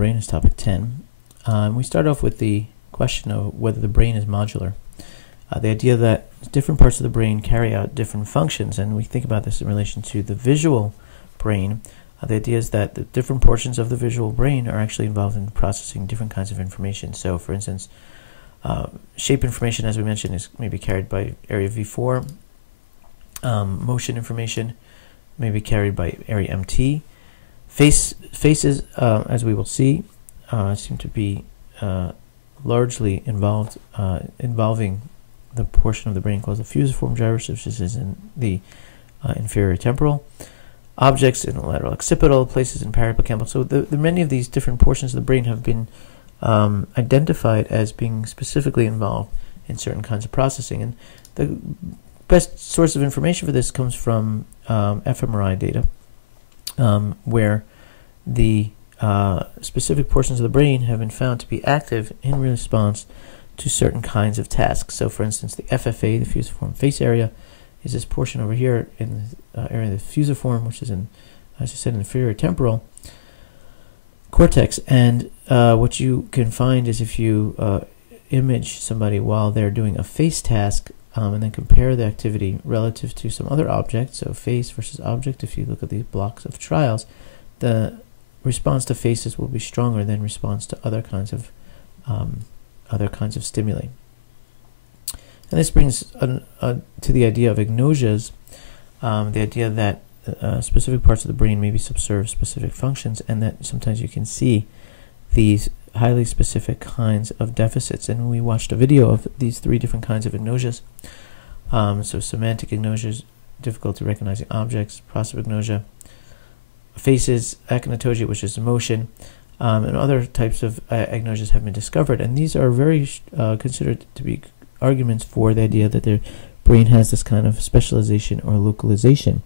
Brain is topic 10. We start off with the question of whether the brain is modular. The idea that different parts of the brain carry out different functions, and we think about this in relation to the visual brain. The idea is that the different portions of the visual brain are actually involved in processing different kinds of information. So, for instance, shape information, as we mentioned, is maybe carried by area V4. Motion information may be carried by area MT. Faces, as we will see, seem to be largely involving the portion of the brain called the fusiform gyrus, which is in the inferior temporal. Objects in the lateral occipital, places in parahippocampal. So the many of these different portions of the brain have been identified as being specifically involved in certain kinds of processing. And the best source of information for this comes from fMRI data, where the specific portions of the brain have been found to be active in response to certain kinds of tasks. So, for instance, the FFA, the fusiform face area, is this portion over here in the area of the fusiform, which is in, as I said, inferior temporal cortex. And what you can find is if you image somebody while they're doing a face task, and then compare the activity relative to some other object, so face versus object, if you look at these blocks of trials, the response to faces will be stronger than response to other kinds of stimuli. And this brings to the idea of agnosias, the idea that specific parts of the brain maybe subserve specific functions, and that sometimes you can see these highly specific kinds of deficits. And we watched a video of these three different kinds of agnosias. So semantic agnosias, difficulty recognizing objects, prosopagnosia, faces, achinatosia, which is emotion, and other types of agnosias have been discovered. And these are very considered to be arguments for the idea that their brain has this kind of specialization or localization,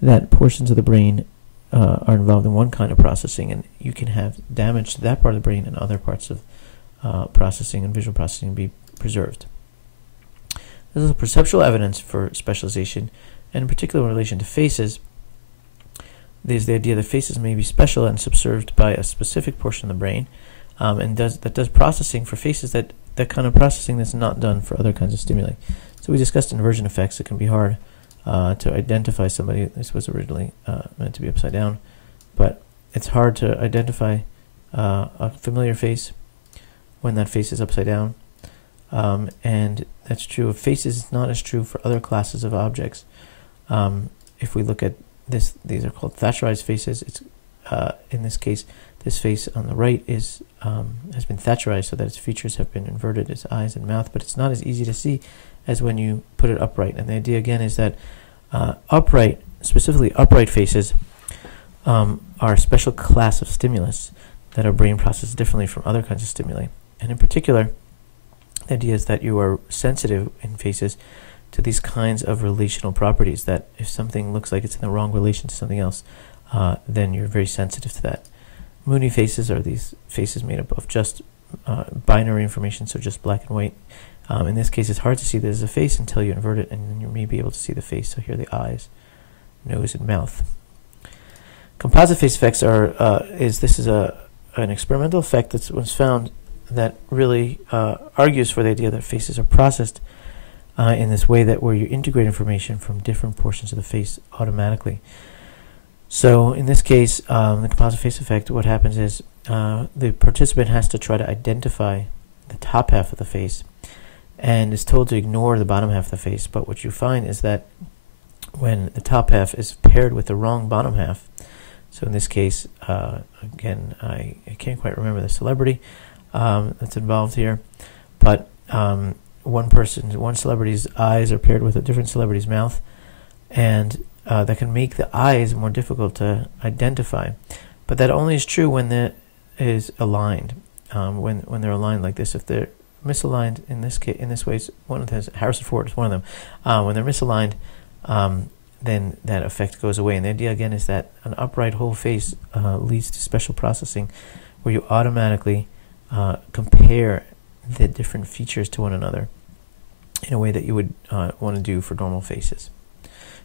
that portions of the brain are involved in one kind of processing, and you can have damage to that part of the brain and other parts of processing and visual processing be preserved. There's perceptual evidence for specialization, and in particular in relation to faces, there's the idea that faces may be special and subserved by a specific portion of the brain, and does processing for faces that kind of processing that's not done for other kinds of stimuli. So we discussed inversion effects. It can be hard to identify somebody. This was originally meant to be upside down, but it's hard to identify a familiar face when that face is upside down, and that's true of faces. It's not as true for other classes of objects. If we look at this, these are called Thatcherized faces. It's in this case, this face on the right is has been Thatcherized so that its features have been inverted, its eyes and mouth, but it's not as easy to see as when you put it upright. And the idea again is that specifically upright faces, are a special class of stimulus that our brain processes differently from other kinds of stimuli. And in particular, the idea is that you are sensitive in faces to these kinds of relational properties, that if something looks like it's in the wrong relation to something else, then you're very sensitive to that. Mooney faces are these faces made up of just binary information, so just black and white. In this case, it's hard to see there's a face until you invert it, and then you may be able to see the face. So here are the eyes, nose, and mouth. Composite face effects this is an experimental effect that was found that really argues for the idea that faces are processed in this way, that where you integrate information from different portions of the face automatically. So in this case, the composite face effect, what happens is the participant has to try to identify the top half of the face and is told to ignore the bottom half of the face. But what you find is that when the top half is paired with the wrong bottom half, so in this case, again, I can't quite remember the celebrity that's involved here, but one celebrity's eyes are paired with a different celebrity's mouth, and that can make the eyes more difficult to identify. But that only is true when it is aligned. When they're aligned like this. If they're misaligned in this case, in this way, one of them, Harrison Ford is one of them. When they're misaligned, then that effect goes away. And the idea again is that an upright whole face leads to special processing, where you automatically compare the different features to one another in a way that you would want to do for normal faces.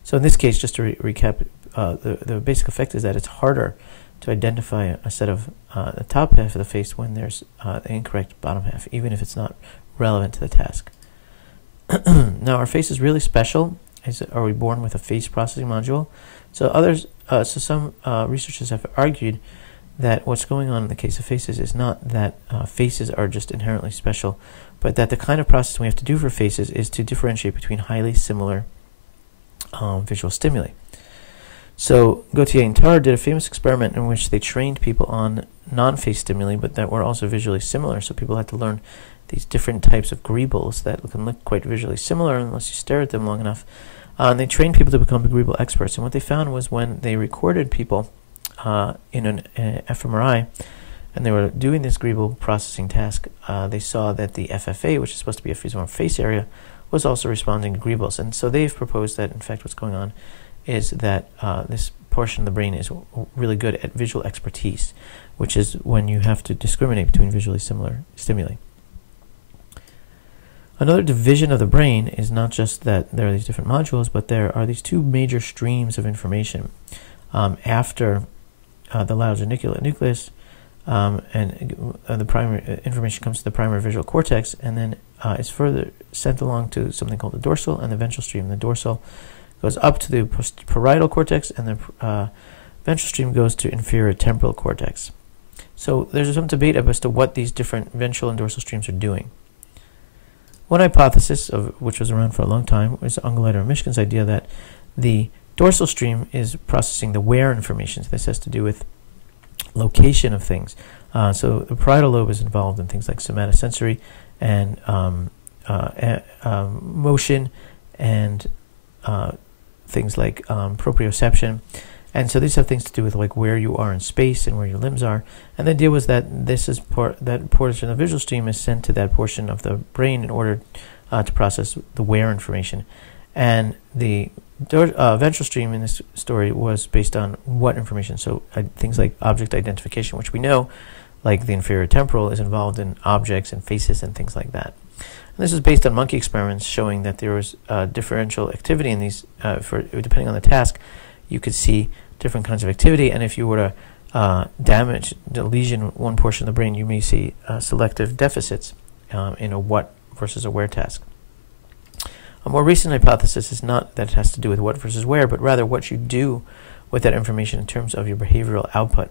So in this case, just to recap, the basic effect is that it's harder to identify a set of the top half of the face when there's the incorrect bottom half, even if it's not relevant to the task. Now, our face is really special. Are we born with a face processing module? So some researchers have argued that what's going on in the case of faces is not that faces are just inherently special, but that the kind of processing we have to do for faces is to differentiate between highly similar visual stimuli. So Gautier and Tar did a famous experiment in which they trained people on non-face stimuli, but that were also visually similar. So people had to learn these different types of greebles that can look quite visually similar unless you stare at them long enough. And they trained people to become greeble experts. And what they found was when they recorded people in an fMRI, and they were doing this greeble processing task, they saw that the FFA, which is supposed to be a face area, was also responding to greebles. And so they've proposed that, in fact, what's going on is that this portion of the brain is really good at visual expertise, which is when you have to discriminate between visually similar stimuli. Another division of the brain is not just that there are these different modules, but there are these two major streams of information. After the lateral nucleus, and the primary information comes to the primary visual cortex, and then is further sent along to something called the dorsal and the ventral stream. The dorsal goes up to the parietal cortex, and the ventral stream goes to inferior temporal cortex. So there's some debate as to what these different ventral and dorsal streams are doing. One hypothesis, which was around for a long time, was Ungerleider and Mishkin's idea that the dorsal stream is processing the where information. So this has to do with location of things. So the parietal lobe is involved in things like somatosensory and motion and things like proprioception. And so these have things to do with like where you are in space and where your limbs are. And the idea was that that portion of the visual stream is sent to that portion of the brain in order to process the where information. And the ventral stream in this story was based on what information. So things like object identification, which we know, like the inferior temporal, is involved in objects and faces and things like that. And this is based on monkey experiments showing that there was differential activity in these, depending on the task. You could see different kinds of activity, and if you were to damage the lesion one portion of the brain, you may see selective deficits in a what versus a where task. A more recent hypothesis is not that it has to do with what versus where, but rather what you do with that information in terms of your behavioral output.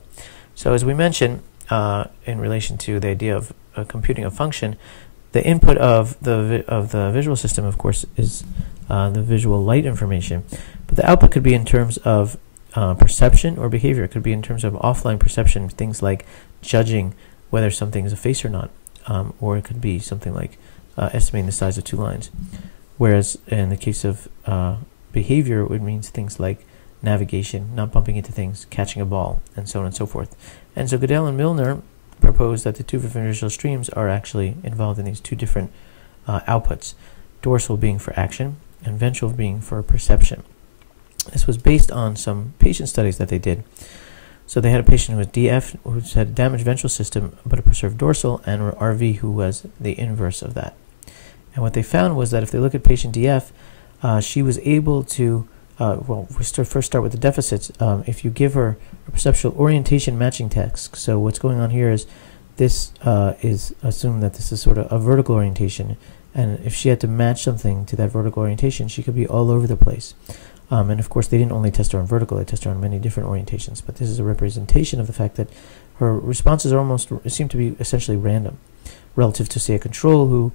So as we mentioned in relation to the idea of computing a function, the input of the visual system, of course, is the visual light information, but the output could be in terms of perception or behavior. It could be in terms of offline perception, things like judging whether something is a face or not, or it could be something like estimating the size of two lines. Whereas in the case of behavior, it means things like navigation, not bumping into things, catching a ball, and so on and so forth. And so Gödel and Milner proposed that the two different visual streams are actually involved in these two different outputs, dorsal being for action and ventral being for perception. This was based on some patient studies that they did. So they had a patient who was DF, who had a damaged ventral system but a preserved dorsal, and RV, who was the inverse of that. And what they found was that if they look at patient DF, she was able to, first start with the deficits. If you give her a perceptual orientation matching task, so what's going on here is this is assume that this is sort of a vertical orientation, and if she had to match something to that vertical orientation, she could be all over the place. And of course, they didn't only test her on vertical, they tested her on many different orientations, but this is a representation of the fact that her responses seem to be essentially random, relative to, say, a control who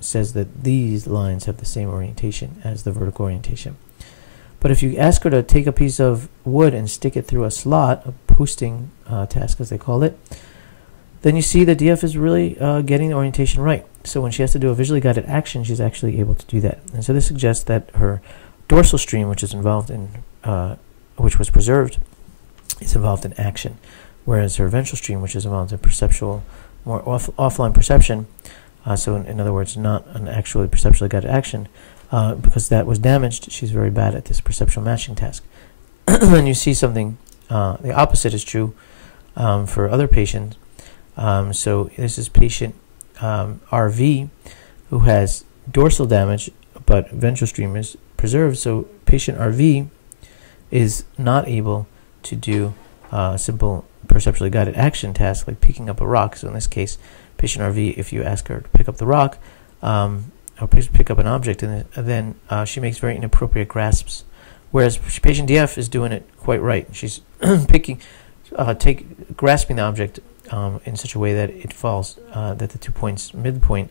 says that these lines have the same orientation as the vertical orientation. But if you ask her to take a piece of wood and stick it through a slot, a posting task as they call it, then you see that DF is really getting the orientation right. So when she has to do a visually guided action, she's actually able to do that. And so this suggests that her dorsal stream, which is involved in, which was preserved, is involved in action, whereas her ventral stream, which is involved in perceptual, more offline perception, so in other words, not an actually perceptually guided action, because that was damaged, she's very bad at this perceptual matching task. And you see something, the opposite is true for other patients. So this is patient RV, who has dorsal damage, but ventral stream is preserved. So patient RV is not able to do simple perceptually guided action task like picking up a rock. So in this case, patient RV, if you ask her to pick up the rock, or pick up an object, and then she makes very inappropriate grasps, whereas patient DF is doing it quite right. She's grasping the object in such a way that it falls, that the 2 points midpoint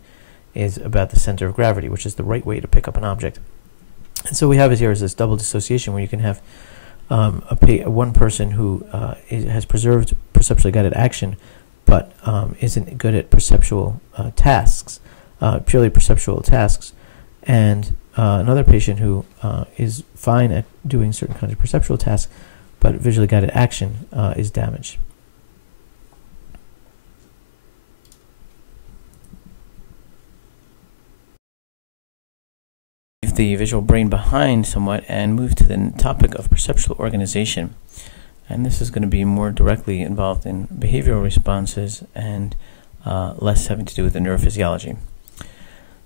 is about the center of gravity, which is the right way to pick up an object. And so we have here is this double dissociation where you can have one person who has preserved perceptually guided action, but isn't good at perceptual tasks, purely perceptual tasks, and another patient who is fine at doing certain kinds of perceptual tasks, but visually guided action is damaged. The visual brain behind somewhat and move to the topic of perceptual organization, and this is going to be more directly involved in behavioral responses and less having to do with the neurophysiology.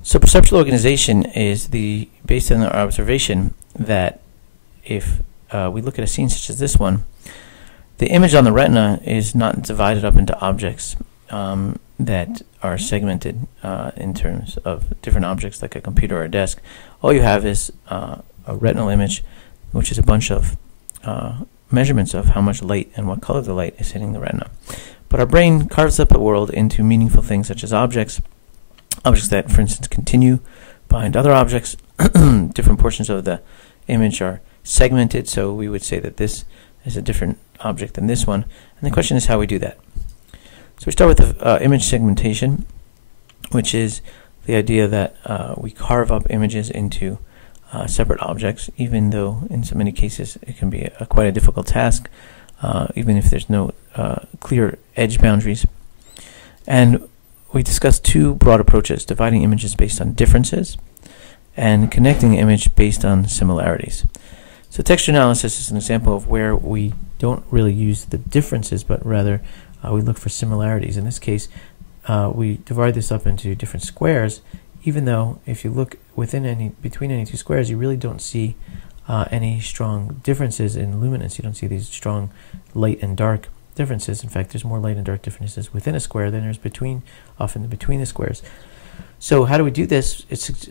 So perceptual organization is based on our observation that if we look at a scene such as this one, the image on the retina is not divided up into objects that are segmented in terms of different objects like a computer or a desk. All you have is a retinal image, which is a bunch of measurements of how much light and what color the light is hitting the retina. But our brain carves up a world into meaningful things such as objects that, for instance, continue behind other objects. Different portions of the image are segmented, so we would say that this is a different object than this one. And the question is how we do that. So we start with the image segmentation, which is the idea that we carve up images into separate objects, even though in so many cases it can be quite a difficult task, even if there's no clear edge boundaries. And we discussed two broad approaches: dividing images based on differences and connecting the image based on similarities. So texture analysis is an example of where we don't really use the differences, but rather we look for similarities. In this case, we divide this up into different squares, even though if you look between any two squares, you really don't see any strong differences in luminance. You don't see these strong light and dark differences. In fact, there's more light and dark differences within a square than there's often between the squares. So how do we do this? It's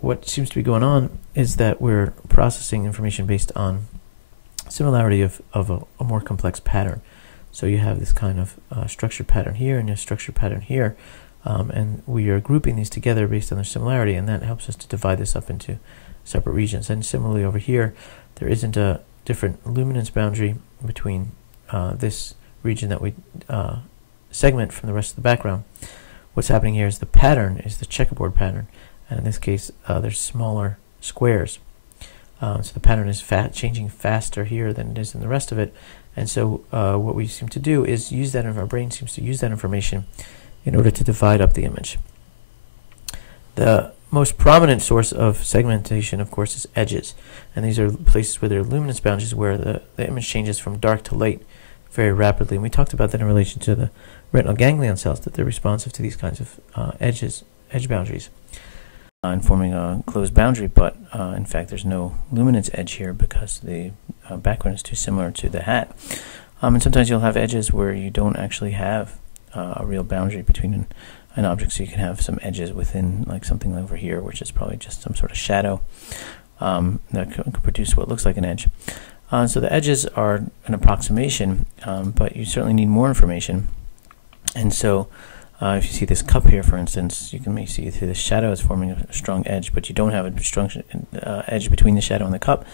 what seems to be going on is that we're processing information based on similarity of a more complex pattern. So you have this kind of structured pattern here and a structured pattern here, and we are grouping these together based on their similarity, and that helps us to divide this up into separate regions. And similarly over here, there isn't a different luminance boundary between this region that we segment from the rest of the background. What's happening here is the pattern is the checkerboard pattern, and in this case there's smaller squares. So the pattern is changing faster here than it is in the rest of it. And so what we seem to do is use that, our brain seems to use that information in order to divide up the image. The most prominent source of segmentation, of course, is edges. And these are places where there are luminance boundaries where the image changes from dark to light very rapidly. And we talked about that in relation to the retinal ganglion cells, that they're responsive to these kinds of edge boundaries. And forming a closed boundary, but in fact there's no luminance edge here because the background is too similar to the hat. And sometimes you'll have edges where you don't actually have a real boundary between an object, so you can have some edges within, like something over here, which is probably just some sort of shadow that can produce what looks like an edge. So the edges are an approximation, but you certainly need more information. And so if you see this cup here, for instance, you can maybe see through the shadow is forming a strong edge, but you don't have a strong edge between the shadow and the cup.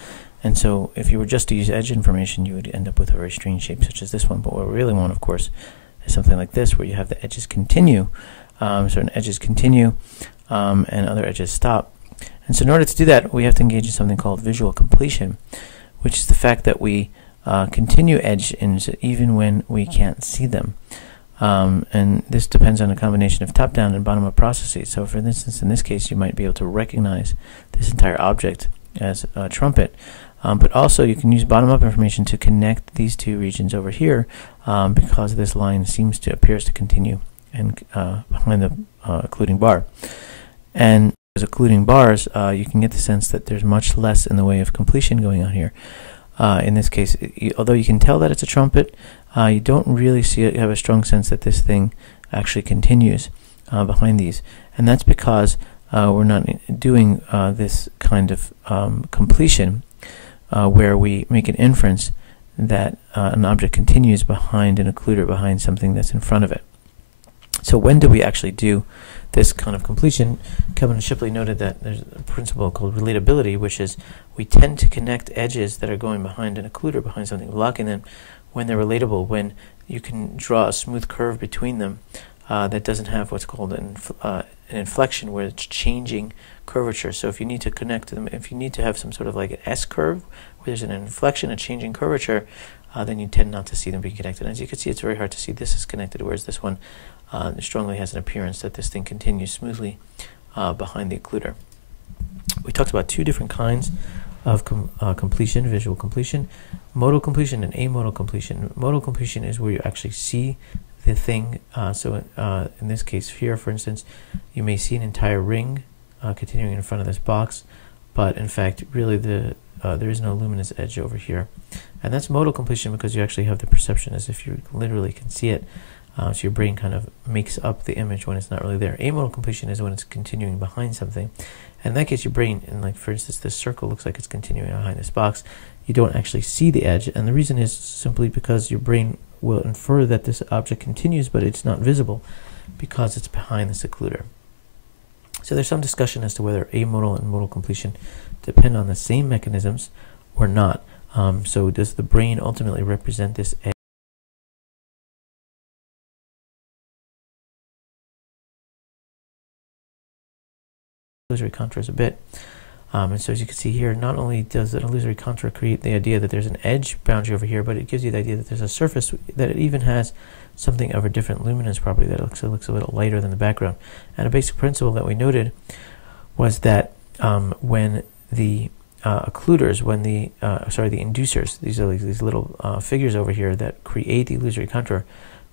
And so if you were just to use edge information, you would end up with a very strange shape such as this one. But what we really want, of course, is something like this, where you have the edges continue, certain edges continue, and other edges stop. And so in order to do that, we have to engage in something called visual completion, which is the fact that we continue edge even when we can't see them. And this depends on a combination of top-down and bottom-up processes. So for instance, in this case, you might be able to recognize this entire object as a trumpet. But also you can use bottom-up information to connect these two regions over here, because this line appears to continue and behind the occluding bar. And as occluding bars, you can get the sense that there's much less in the way of completion going on here. in this case, although you can tell that it's a trumpet, you don't really have a strong sense that this thing actually continues behind these. And that's because we're not doing this kind of completion where we make an inference that an object continues behind an occluder, behind something that's in front of it. So when do we actually do this kind of completion? Kelvin and Shipley noted that there's a principle called relatability, which is we tend to connect edges that are going behind an occluder, behind something, locking them when they're relatable, when you can draw a smooth curve between them that doesn't have what's called an inflection, where it's changing curvature. So if you need to connect to them, if you need to have some sort of like an S-curve, where there's an inflection, a changing curvature, then you tend not to see them being connected. As you can see, it's very hard to see this is connected, whereas this one strongly has an appearance that this thing continues smoothly behind the occluder. We talked about two different kinds of completion, visual completion: modal completion and amodal completion. Modal completion is where you actually see the thing. In this case here, for instance, you may see an entire ring continuing in front of this box, but in fact, really there is no luminous edge over here. And that's modal completion because you actually have the perception as if you literally can see it. So your brain kind of makes up the image when it's not really there. Amodal completion is when it's continuing behind something. And in that case, your brain, and like for instance, this circle looks like it's continuing behind this box. You don't actually see the edge, and the reason is simply because your brain will infer that this object continues, but it's not visible because it's behind this occluder. So there's some discussion as to whether amodal and modal completion depend on the same mechanisms or not. So does the brain ultimately represent this edge? Illusory contours a bit. And so as you can see here, not only does an illusory contour create the idea that there's an edge boundary over here, but it gives you the idea that there's a surface, that it even has something of a different luminance property, that it looks a little lighter than the background. And a basic principle that we noted was that when the occluders, when the inducers, these are like these little figures over here that create the illusory contour,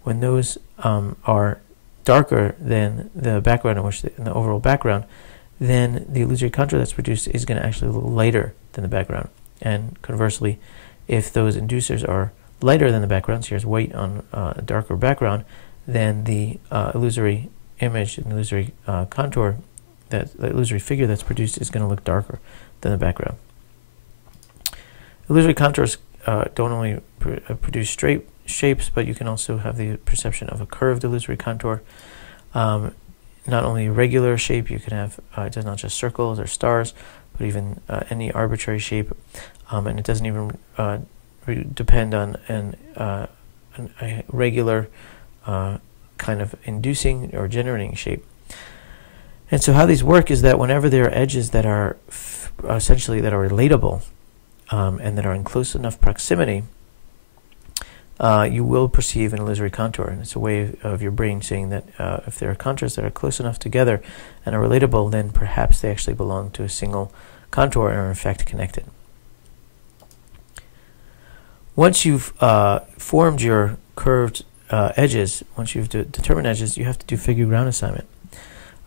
when those are darker than the background in the overall background, then the illusory contour that's produced is going to actually look lighter than the background. And conversely, if those inducers are lighter than the background, so here's white on a darker background, then the illusory image and illusory contour, the illusory figure that's produced is going to look darker than the background. Illusory contours don't only produce straight shapes, but you can also have the perception of a curved illusory contour. Not only regular shape, you can have, it does not just circles or stars, but even any arbitrary shape, and it doesn't even depend on a regular kind of inducing or generating shape. And so how these work is that whenever there are edges that are essentially that are relatable and that are in close enough proximity, you will perceive an illusory contour. And it's a way of your brain saying that if there are contours that are close enough together and are relatable, then perhaps they actually belong to a single contour and are in fact connected. Once you've formed your curved edges, once you've determined edges, you have to do figure ground assignment.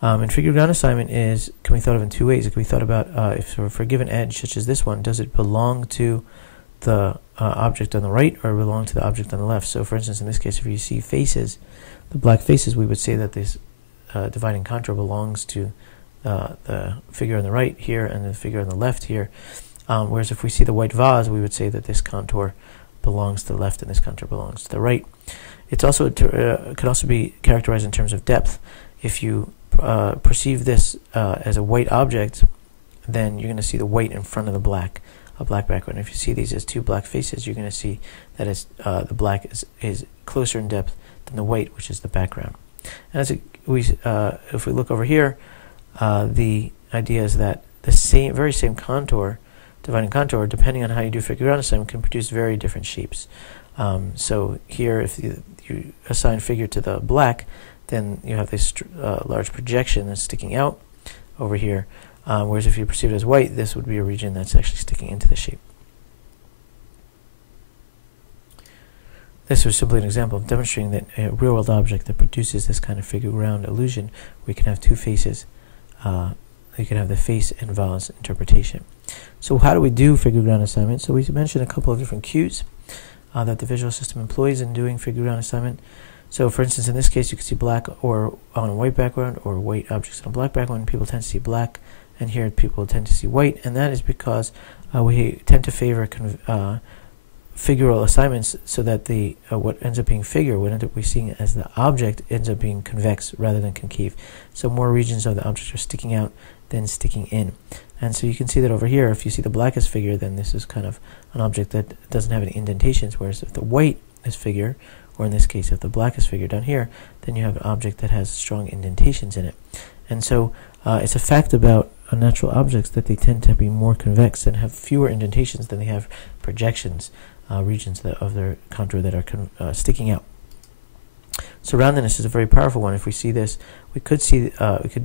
And figure ground assignment can be thought of in two ways. It can be thought about if for a given edge, such as this one, does it belong to the object on the right or belong to the object on the left? So for instance, in this case, if you see faces, the black faces, we would say that this dividing contour belongs to the figure on the right here and the figure on the left here. Whereas if we see the white vase, we would say that this contour belongs to the left and this contour belongs to the right. It's also could also be characterized in terms of depth. If you perceive this as a white object, then you're going to see the white in front of the black, a black background. If you see these as two black faces, you're going to see that the black is closer in depth than the white, which is the background. And as if we look over here, the idea is that the very same contour, dividing contour, depending on how you do figure ground assignment, can produce very different shapes. So here, if you assign figure to the black, then you have this large projection that's sticking out over here. Whereas if you perceive it as white, this would be a region that's actually sticking into the shape. This was simply an example of demonstrating that a real-world object that produces this kind of figure ground illusion, we can have two faces. You can have the face and vase interpretation. So how do we do figure ground assignment? So we mentioned a couple of different cues that the visual system employs in doing figure ground assignment. So for instance, in this case, you can see black or on a white background or white objects on a black background. People tend to see black, and here people tend to see white, and that is because we tend to favor figural assignments, so that the what ends up being figure, what ends up we seeing as the object, ends up being convex rather than concave. So more regions of the object are sticking out than sticking in. And so you can see that over here, if you see the blackest figure, then this is kind of an object that doesn't have any indentations, whereas if the white is figure, or in this case if the blackest figure down here, then you have an object that has strong indentations in it. And so it's a fact about natural objects that they tend to be more convex and have fewer indentations than they have projections, regions of their contour that are sticking out. So roundedness is a very powerful one. If we see this, we could see we could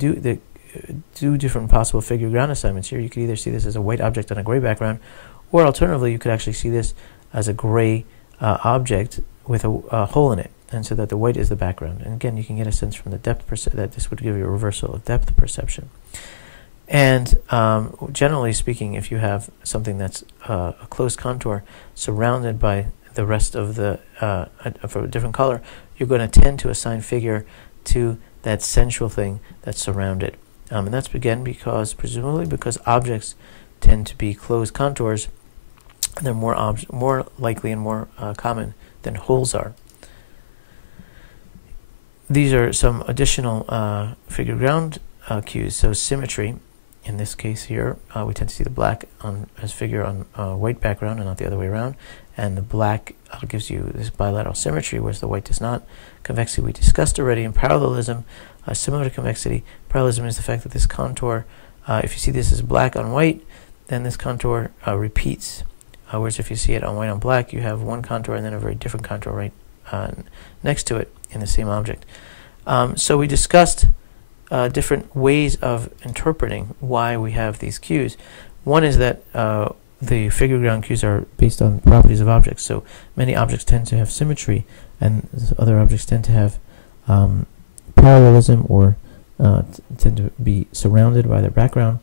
do different possible figure ground assignments here. You could either see this as a white object on a gray background, or alternatively you could actually see this as a gray object with a hole in it, and so that the white is the background. And again, you can get a sense from the depth that this would give you a reversal of depth perception. And generally speaking, if you have something that's a closed contour surrounded by the rest of the of a different color, you're going to tend to assign figure to that central thing that's surrounded. And that's again presumably because objects tend to be closed contours, and they're more likely and more common than holes are. These are some additional figure ground cues. So symmetry. In this case here, we tend to see the black as figure on a white background and not the other way around. And the black gives you this bilateral symmetry, whereas the white does not. Convexity we discussed already. And parallelism, similar to convexity, parallelism is the fact that this contour, if you see this as black on white, then this contour repeats. Whereas if you see it on white on black, you have one contour and then a very different contour right next to it in the same object. So we discussed different ways of interpreting why we have these cues. One is that the figure ground cues are based on properties of objects. So many objects tend to have symmetry, and other objects tend to have parallelism, or tend to be surrounded by their background.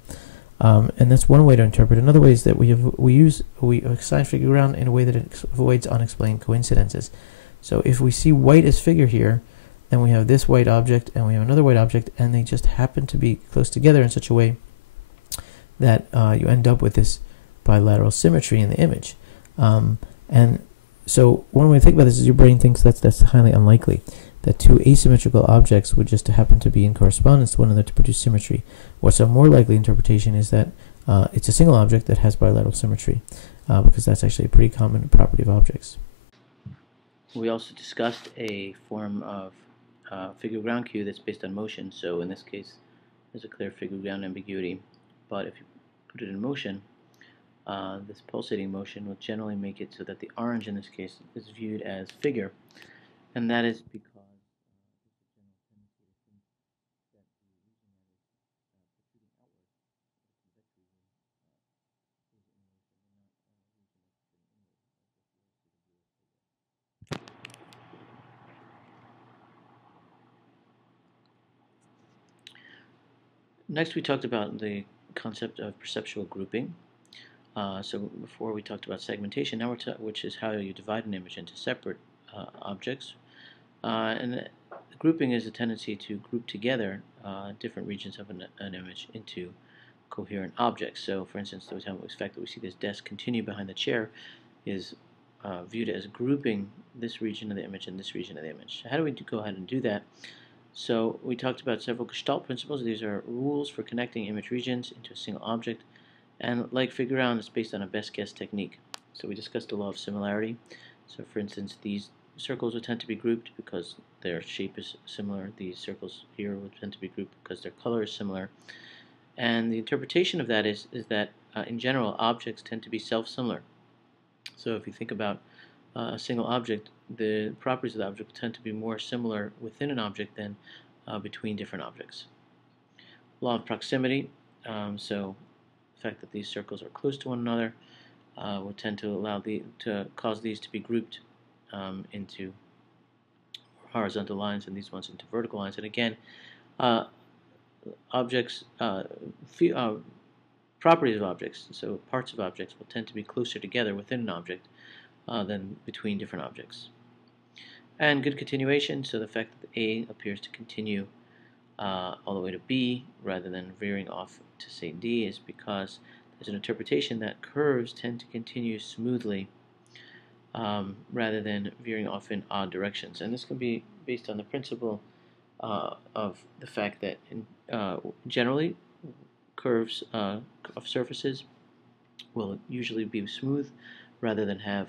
And that's one way to interpret. Another way is that we assign figure ground in a way that avoids unexplained coincidences. So if we see white as figure here, then we have this white object and we have another white object, and they just happen to be close together in such a way that you end up with this bilateral symmetry in the image. And so one way to think about this is your brain thinks that's highly unlikely, that two asymmetrical objects would just happen to be in correspondence to one another to produce symmetry. What's a more likely interpretation is that it's a single object that has bilateral symmetry, because that's actually a pretty common property of objects. We also discussed a form of figure ground cue that's based on motion. So in this case, there's a clear figure ground ambiguity. But if you put it in motion, this pulsating motion will generally make it so that the orange in this case is viewed as figure. And that is because next, we talked about the concept of perceptual grouping. So before we talked about segmentation, now which is how you divide an image into separate objects. And grouping is a tendency to group together different regions of an image into coherent objects. So, for instance, the fact that we see this desk continue behind the chair is viewed as grouping this region of the image and this region of the image. So how do we go ahead and do that? So we talked about several Gestalt principles. These are rules for connecting image regions into a single object, and like figure ground, it's based on a best guess technique. So we discussed the law of similarity. So for instance, these circles would tend to be grouped because their shape is similar. These circles here would tend to be grouped because their color is similar. And the interpretation of that is that in general, objects tend to be self-similar. So if you think about a single object, the properties of the object tend to be more similar within an object than between different objects. Law of proximity, so the fact that these circles are close to one another will tend to cause these to be grouped into horizontal lines and these ones into vertical lines. And again, objects, properties of objects. So parts of objects will tend to be closer together within an object than between different objects. And good continuation, so the fact that A appears to continue all the way to B rather than veering off to say D is because there's an interpretation that curves tend to continue smoothly rather than veering off in odd directions. And this can be based on the principle of the fact that generally curves of surfaces will usually be smooth rather than have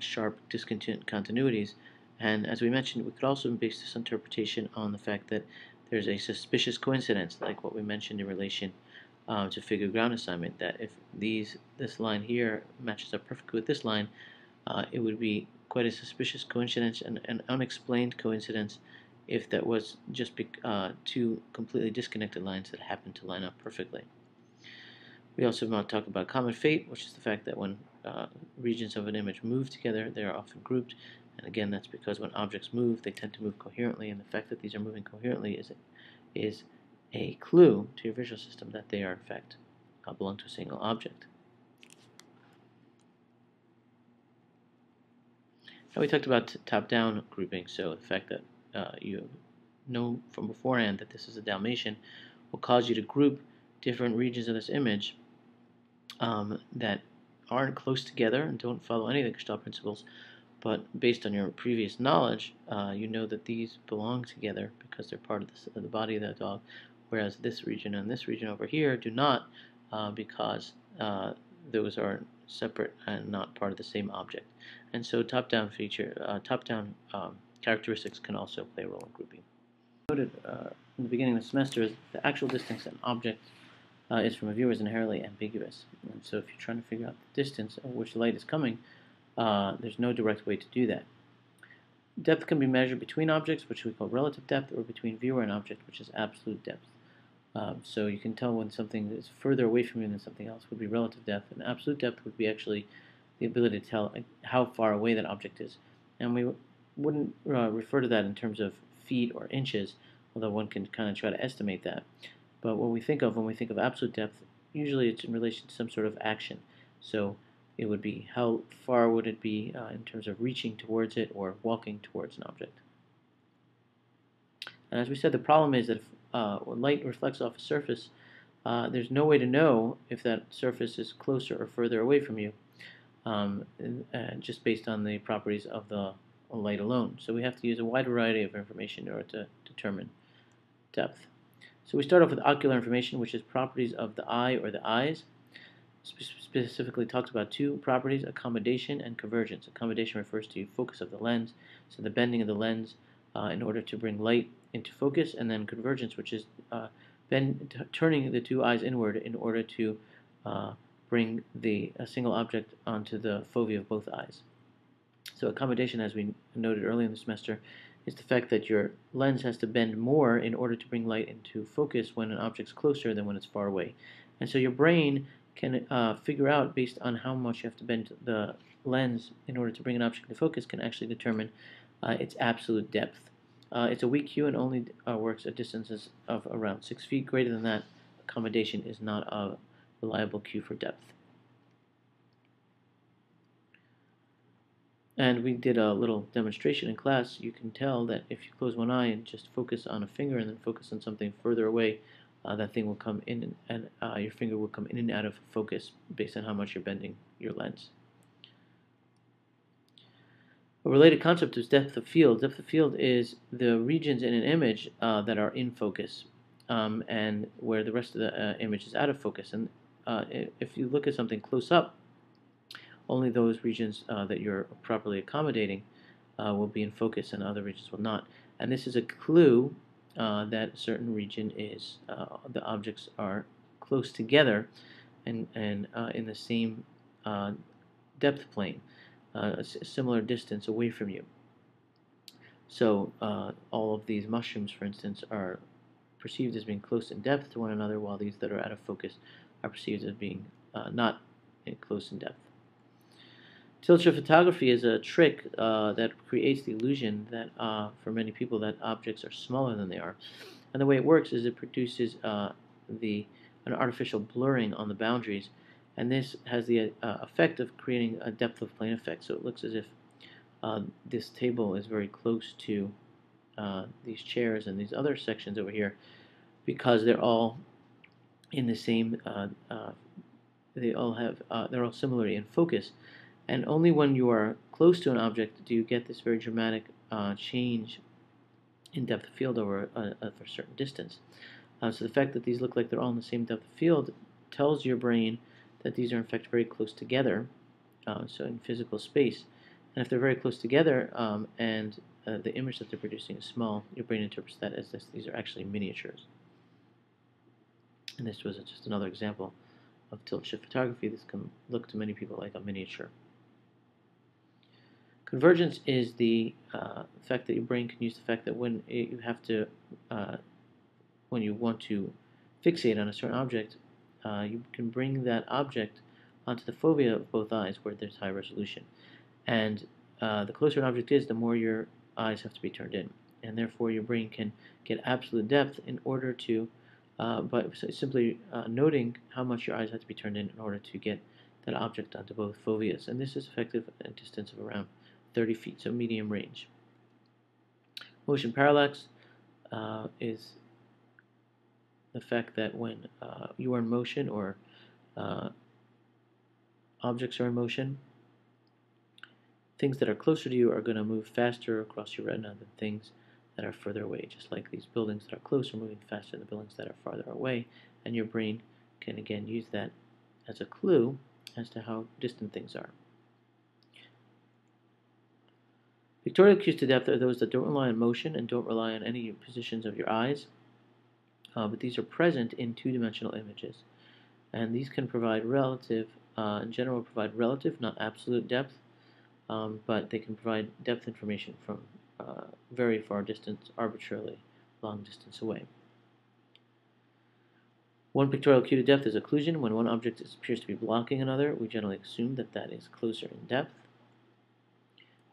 sharp discontinuities. And as we mentioned, we could also base this interpretation on the fact that there's a suspicious coincidence, like what we mentioned in relation to figure ground assignment, that if this line here matches up perfectly with this line, it would be quite a suspicious coincidence and an unexplained coincidence if that was just two completely disconnected lines that happen to line up perfectly. We also want to talk about common fate, which is the fact that when regions of an image move together, they are often grouped. And again, that's because when objects move, they tend to move coherently, and the fact that these are moving coherently is a clue to your visual system that they are, in fact, belong to a single object. Now we talked about top-down grouping, so the fact that you know from beforehand that this is a Dalmatian will cause you to group different regions of this image that aren't close together and don't follow any of the Gestalt principles, but based on your previous knowledge, you know that these belong together because they're part of the body of the dog, whereas this region and this region over here do not because those are separate and not part of the same object. And so top-down characteristics can also play a role in grouping. Noted in the beginning of the semester is the actual distance an object is from a viewer is inherently ambiguous. And so if you're trying to figure out the distance at which light is coming, there's no direct way to do that. Depth can be measured between objects, which we call relative depth, or between viewer and object, which is absolute depth. So you can tell when something is further away from you than something else would be relative depth, and absolute depth would be actually the ability to tell how far away that object is. And we wouldn't refer to that in terms of feet or inches, although one can kind of try to estimate that. But what we think of when we think of absolute depth, usually it's in relation to some sort of action. So it would be how far would it be in terms of reaching towards it or walking towards an object. And as we said, the problem is that when light reflects off a surface, there's no way to know if that surface is closer or further away from you, just based on the properties of the light alone. So we have to use a wide variety of information in order to determine depth. So we start off with ocular information, which is properties of the eye or the eyes. Specifically talks about two properties, accommodation and convergence. Accommodation refers to focus of the lens, so the bending of the lens in order to bring light into focus, and then convergence, which is turning the two eyes inward in order to bring a single object onto the fovea of both eyes. So accommodation, as we noted earlier in the semester, is the fact that your lens has to bend more in order to bring light into focus when an object's closer than when it's far away. And so your brain can figure out, based on how much you have to bend the lens in order to bring an object into focus, can actually determine its absolute depth. It's a weak cue and only works at distances of around 6 feet. Greater than that, accommodation is not a reliable cue for depth. And we did a little demonstration in class. You can tell that if you close one eye and just focus on a finger and then focus on something further away, that thing will come in and your finger will come in and out of focus based on how much you're bending your lens. A related concept is depth of field. Depth of field is the regions in an image that are in focus and where the rest of the image is out of focus. And if you look at something close up, only those regions that you're properly accommodating will be in focus and other regions will not. And this is a clue that a certain region is, the objects are close together and in the same depth plane, a similar distance away from you. So all of these mushrooms, for instance, are perceived as being close in depth to one another, while these that are out of focus are perceived as being not close in depth. Tilt-shift photography is a trick that creates the illusion that, for many people, that objects are smaller than they are. And the way it works is it produces the an artificial blurring on the boundaries, and this has the effect of creating a depth of plane effect. So it looks as if this table is very close to these chairs and these other sections over here, because they're all in the same. They're all similarly in focus, and only when you are close to an object do you get this very dramatic change in depth of field over a certain distance. So the fact that these look like they're all in the same depth of field tells your brain that these are in fact very close together, so in physical space. And if they're very close together and the image that they're producing is small, your brain interprets that as these are actually miniatures. And this was just another example of tilt-shift photography. This can look to many people like a miniature. Convergence is the fact that your brain can use the fact that when you have to, when you want to fixate on a certain object, you can bring that object onto the fovea of both eyes where there's high resolution. And the closer an object is, the more your eyes have to be turned in. And therefore your brain can get absolute depth in order to, by simply noting how much your eyes have to be turned in order to get that object onto both foveas. And this is effective at a distance of around 30 feet, so medium range. Motion parallax is the fact that when you are in motion or objects are in motion, things that are closer to you are going to move faster across your retina than things that are further away, just like these buildings that are close are moving faster than the buildings that are farther away, and your brain can again use that as a clue as to how distant things are. Pictorial cues to depth are those that don't rely on motion and don't rely on any positions of your eyes, but these are present in two-dimensional images. And these can provide relative, in general provide relative, not absolute depth, but they can provide depth information from very far distance, arbitrarily long distance away. One pictorial cue to depth is occlusion. When one object appears to be blocking another, we generally assume that that is closer in depth.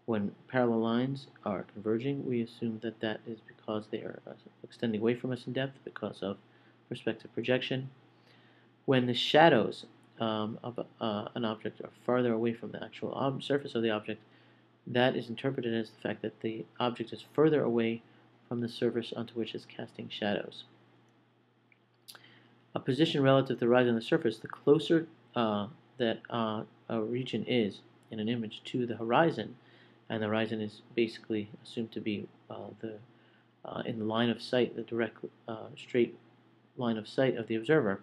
When parallel lines are converging, we assume that that is because they are extending away from us in depth because of perspective projection. When the shadows of an object are farther away from the actual surface of the object, that is interpreted as the fact that the object is further away from the surface onto which it's casting shadows. A position relative to the horizon on the surface, the closer that a region is in an image to the horizon, and the horizon is basically assumed to be in the line of sight, the direct straight line of sight of the observer,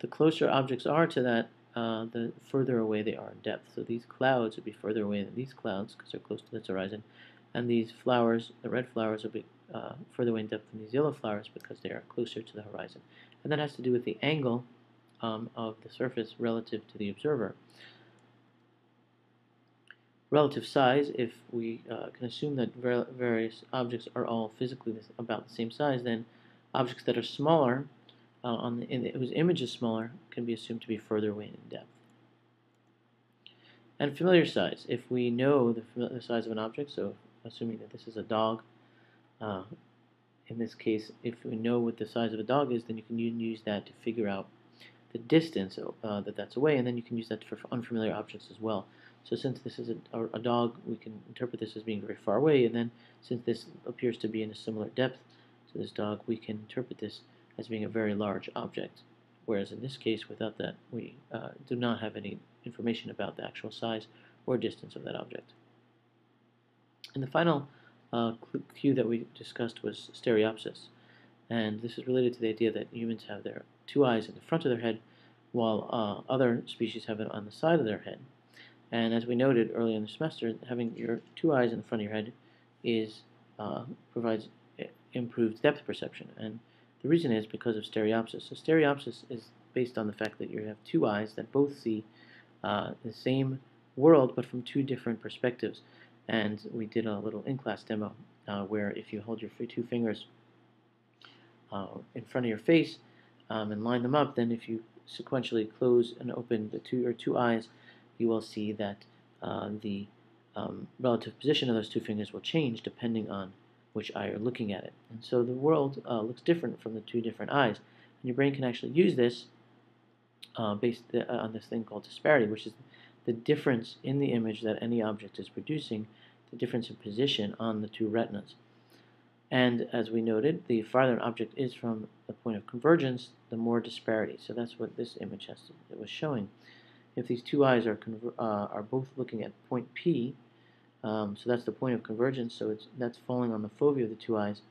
the closer objects are to that, the further away they are in depth. So these clouds would be further away than these clouds because they're close to this horizon, and these flowers, the red flowers, will be further away in depth than these yellow flowers because they are closer to the horizon. And that has to do with the angle of the surface relative to the observer. Relative size, if we can assume that various objects are all physically about the same size, then objects that are smaller, whose image is smaller, can be assumed to be further away in depth. And familiar size, if we know the size of an object, so assuming that this is a dog, in this case, if we know what the size of a dog is, then you can use that to figure out the distance that's away, and then you can use that for unfamiliar objects as well. So since this is a dog, we can interpret this as being very far away, and then since this appears to be in a similar depth to this dog, we can interpret this as being a very large object. Whereas in this case, without that, we do not have any information about the actual size or distance of that object. And the final cue that we discussed was stereopsis. And this is related to the idea that humans have their two eyes in the front of their head, while other species have it on the side of their head. And as we noted earlier in the semester, having your two eyes in the front of your head provides improved depth perception. And the reason is because of stereopsis. So stereopsis is based on the fact that you have two eyes that both see the same world, but from two different perspectives. And we did a little in-class demo where if you hold your two fingers in front of your face and line them up, then if you sequentially close and open your two eyes, you will see that the relative position of those two fingers will change depending on which eye you're looking at it. And so the world looks different from the two different eyes. And your brain can actually use this based on this thing called disparity, which is the difference in the image that any object is producing, the difference in position on the two retinas. And as we noted, the farther an object is from the point of convergence, the more disparity. So that's what this image it was showing. If these two eyes are both looking at point P, so that's the point of convergence, so that's falling on the fovea of the two eyes,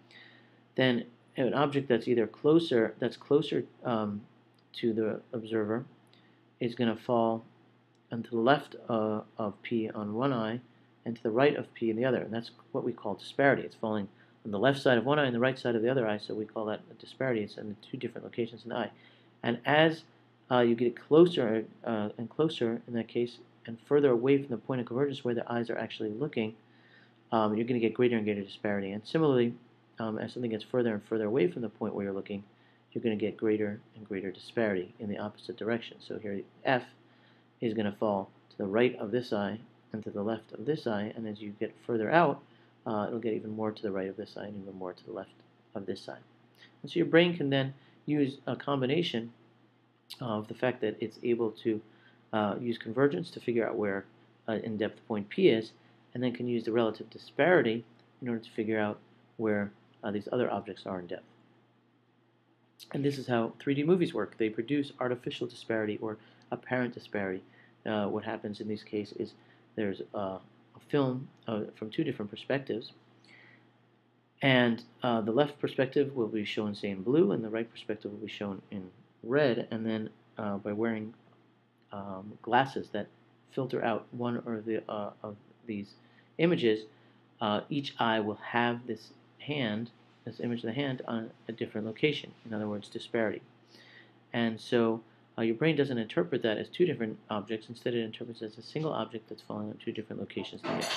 then an object that's either closer to the observer is going to fall to the left of P on one eye and to the right of P in the other. And that's what we call disparity. It's falling on the left side of one eye and the right side of the other eye, so we call that a disparity. It's in two different locations in the eye. And as you get closer and closer in that case, and further away from the point of convergence where the eyes are actually looking, you're going to get greater and greater disparity. And similarly, as something gets further and further away from the point where you're looking, you're going to get greater and greater disparity in the opposite direction. So here F is going to fall to the right of this eye and to the left of this eye, and as you get further out, it'll get even more to the right of this eye and even more to the left of this eye. And so your brain can then use a combination of the fact that it's able to use convergence to figure out where in-depth point P is, and then can use the relative disparity in order to figure out where these other objects are in depth. And this is how 3D movies work. They produce artificial disparity or apparent disparity. What happens in this case is there's a film from two different perspectives, and the left perspective will be shown, say, in blue, and the right perspective will be shown in red, and then by wearing glasses that filter out one or the of these images, each eye will have this image of the hand on a different location. In other words, disparity. And so your brain doesn't interpret that as two different objects. Instead, it interprets it as a single object that's falling on two different locations together.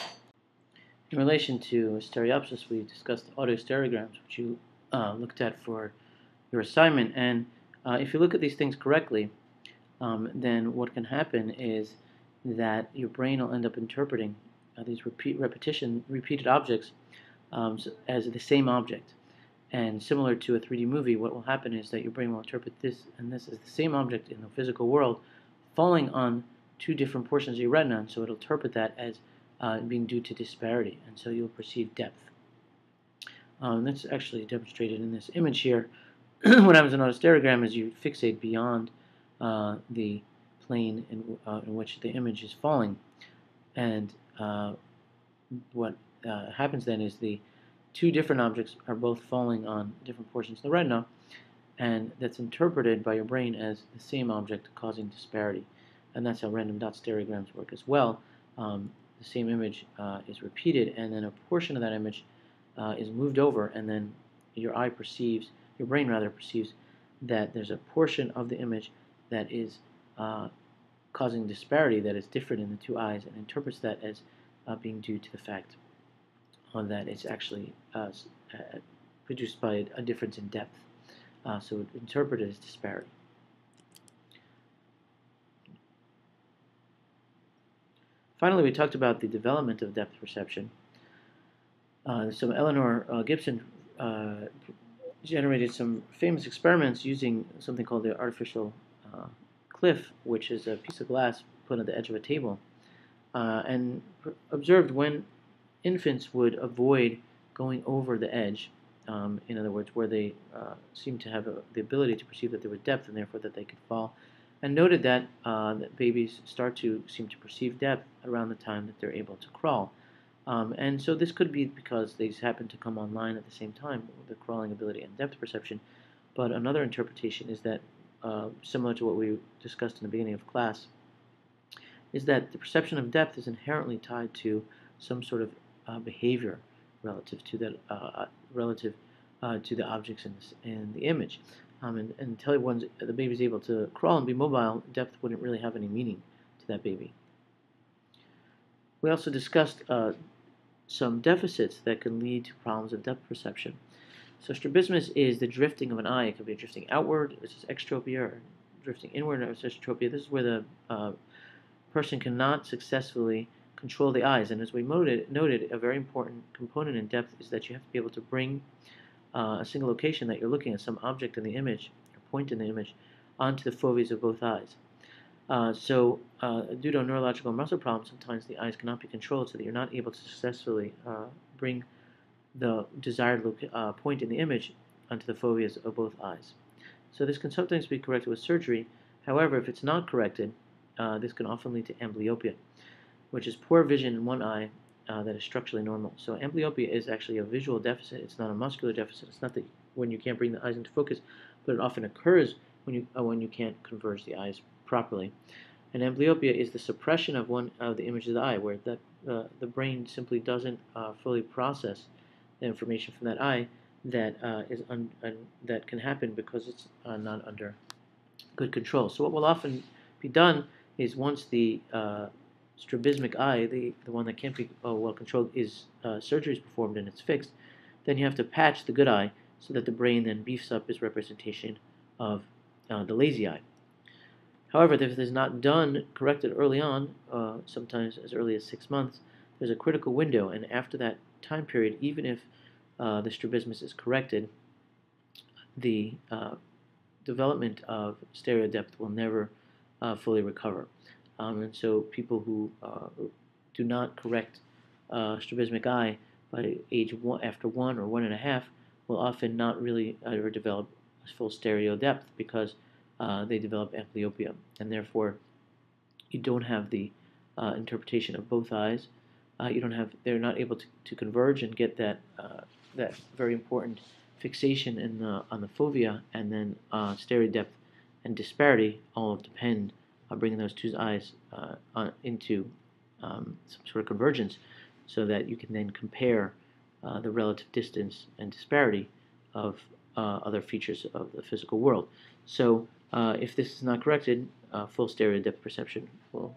In relation to stereopsis, we discussed autostereograms, which you looked at for your assignment. And if you look at these things correctly, then what can happen is that your brain will end up interpreting these repeated objects as the same object. And similar to a 3D movie, what will happen is that your brain will interpret this and this as the same object in the physical world falling on two different portions of your retina, and so it'll interpret that as being due to disparity, and so you'll perceive depth. That's actually demonstrated in this image here. What happens in an autostereogram is you fixate beyond the plane in which the image is falling, and what happens then is the two different objects are both falling on different portions of the retina, and that's interpreted by your brain as the same object, causing disparity. And that's how random dot stereograms work as well. The same image is repeated, and then a portion of that image is moved over, and then your brain perceives that there's a portion of the image that is causing disparity that is different in the two eyes, and interprets that as being due to the fact that it's actually produced by a difference in depth. So it's interpreted as disparity. Finally, we talked about the development of depth perception. So Eleanor Gibson generated some famous experiments using something called the artificial cliff, which is a piece of glass put on the edge of a table, and observed when infants would avoid going over the edge, in other words, where they seemed to have the ability to perceive that there was depth and therefore that they could fall, and noted that, that babies start to seem to perceive depth around the time that they're able to crawl. And so this could be because these happen to come online at the same time, the crawling ability and depth perception. But another interpretation is that, similar to what we discussed in the beginning of class, is that the perception of depth is inherently tied to some sort of behavior relative to the objects in the image. And until the baby's able to crawl and be mobile, depth wouldn't really have any meaning to that baby. We also discussed some deficits that can lead to problems of depth perception. So strabismus is the drifting of an eye. It could be drifting outward, which is extropia, or drifting inward, or isotropia. This is where the person cannot successfully control the eyes. And as we noted, a very important component in depth is that you have to be able to bring a single location that you're looking at, some object in the image, or point in the image, onto the foveas of both eyes. Due to a neurological muscle problem, sometimes the eyes cannot be controlled so that you're not able to successfully bring the desired point in the image onto the foveas of both eyes. So this can sometimes be corrected with surgery. However, if it's not corrected, this can often lead to amblyopia, which is poor vision in one eye that is structurally normal. So amblyopia is actually a visual deficit. It's not a muscular deficit. It's not that when you can't bring the eyes into focus, but it often occurs when you can't converge the eyes properly. And amblyopia is the suppression of one of the images of the eye, where the brain simply doesn't fully process the information from that eye that that can happen because it's not under good control. So what will often be done is once the strabismic eye, the one that can't be well controlled, surgery is performed and it's fixed, then you have to patch the good eye so that the brain then beefs up its representation of the lazy eye. However, if it is not corrected early on, sometimes as early as 6 months, there's a critical window, and after that time period, even if the strabismus is corrected, the development of stereodepth will never fully recover. And so people who do not correct strabismic eye by after 1 or 1.5 will often not really ever develop full stereo depth because they develop amblyopia, and therefore you don't have the interpretation of both eyes. They're not able to converge and get that very important fixation on the fovea, and then stereo depth and disparity all depend on bringing those two eyes into some sort of convergence, so that you can then compare the relative distance and disparity of other features of the physical world. So if this is not corrected, full stereo depth perception will